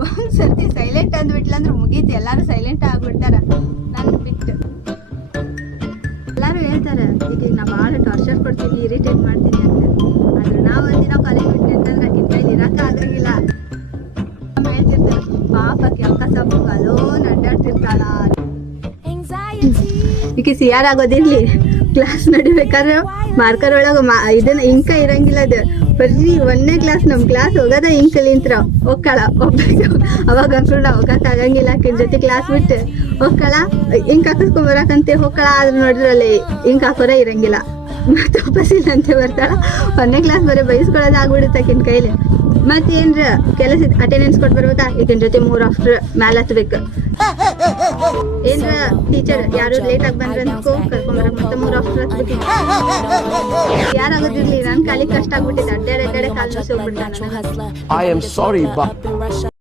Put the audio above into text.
ಒಂದ್ ಸರ್ತಿ ಸೈಲೆಂಟ್ ಅಂದ್ಬಿಟ್ಲ ಅಂದ್ರೆ ಮುಗೀತಿ, ಎಲ್ಲಾರು ಸೈಲೆಂಟ್ ಆಗ್ಬಿಡ್ತಾರ ನನ್ ಬಿಟ್ಟು. ಎಲ್ಲಾರು ಹೇಳ್ತಾರ ಈಗ ನಾ ಭಾಳ ಟಾರ್ಚರ್ ಕೊಡ್ತೀನಿ, ಇರಿಟೇಟ್ ಮಾಡ್ತೀನಿ ಅಂತ. ಆದ್ರೆ ನಾವ್ ಒಂದಿನ ಕಾಲೇಜ್ ಬಿಟ್ಟೆ ಅಂತಂದ್ರೆ ಆಕಿನ ಕೈಲಿ ಇರಕ್ಕ ಆಗಂಗಿಲ್ಲ. ಹೇಳ್ತಿರ್ತಾರ ಪಾಪಕ್ಕೆ ಅಕ್ಕ ಸ್ವಲ್ಪ ಅಲೋನ್ ಅಡ್ಡಾಡ್ತಿರ್ತಾಳ. ಈಕೆ ಸಿಯಾರ್ ಆಗೋದಿರ್ಲಿ, ಕ್ಲಾಸ್ ನಡಿಬೇಕಾದ್ರೆ ಮಾರ್ಕರ್ ಒಳಗ ಇದನ್ನ ಇಂಕ ಇರಂಗಿಲ್ಲ. ಅದು ಬರೀ 1ನೇ ಕ್ಲಾಸ್ ನಮ್ ಕ್ಲಾಸ್ ಹೋಗದ ಇಂಕಲಿಂತ್ರ ಹೋಗ್ಕಳ ಹೋಗ್ಬೇಕು. ಅವಾಗ ಅನ್ಕೊಂಡ ಹೋಗಕ್ ಆಗಂಗಿಲ್ಲ, ಆಕಿನ ಜೊತೆ ಕ್ಲಾಸ್ ಬಿಟ್ಟು ಹೋಗ್ಕಳ ಇಂಕ್ ಹಾಕಿಸ್ಕೊಂಡ್ ಬರಾಕಂತೆ ಹೋಗ್ಕಳ. ಆದ್ರೆ ನೋಡಿದ್ರಲ್ಲಿ ಇಂಕ್ ಹಾಕೋರ ಇರಂಗಿಲ್ಲ, ಮತ್ತೆ ವಾಪಸ್ಸಿಲ್ಲ ಅಂತೆ ಬರ್ತಾಳ. 1ನೇ ಕ್ಲಾಸ್ ಬರೀ ಬೈಸ್ಕೊಳ್ಳೋದು ಆಗ್ಬಿಡುತ್ತೆ ಆಕಿನ ಕೈಲಿ. ಮತ್ತೇನ್ರ ಕೆಲಸ ಅಟೆಂಡೆನ್ಸ್ ಕೊಟ್ಟು ಬರ್ಬೇಕಾ, ಈಗಿನ ಜೊತೆ 3 ಆಫ್ಟರ್ ಮ್ಯಾಲ ಹತ್ಬೇಕು. ಏನ್ರ ಟೀಚರ್ ಯಾರು ಲೇಟ್ ಆಗಿ ಬಂದ್ರೆ ಕರ್ಕೊಂಬರಕ್ ಮತ್ತೆ 3 ಆಫ್ಟರ್ ಹತ್ಬೇಕು. ಯಾರಾಗೋದಿರ್ಲಿ, ನನ್ ಕಾಲಿಗೆ ಕಷ್ಟ ಆಗ್ಬಿಟ್ಟಿದೆ. ಅಡ್ಡಾಡೆ ಕಾಲ್ ನೋಸಿ ಹೋಗ್ಬಿಡ್ತಾನೆ.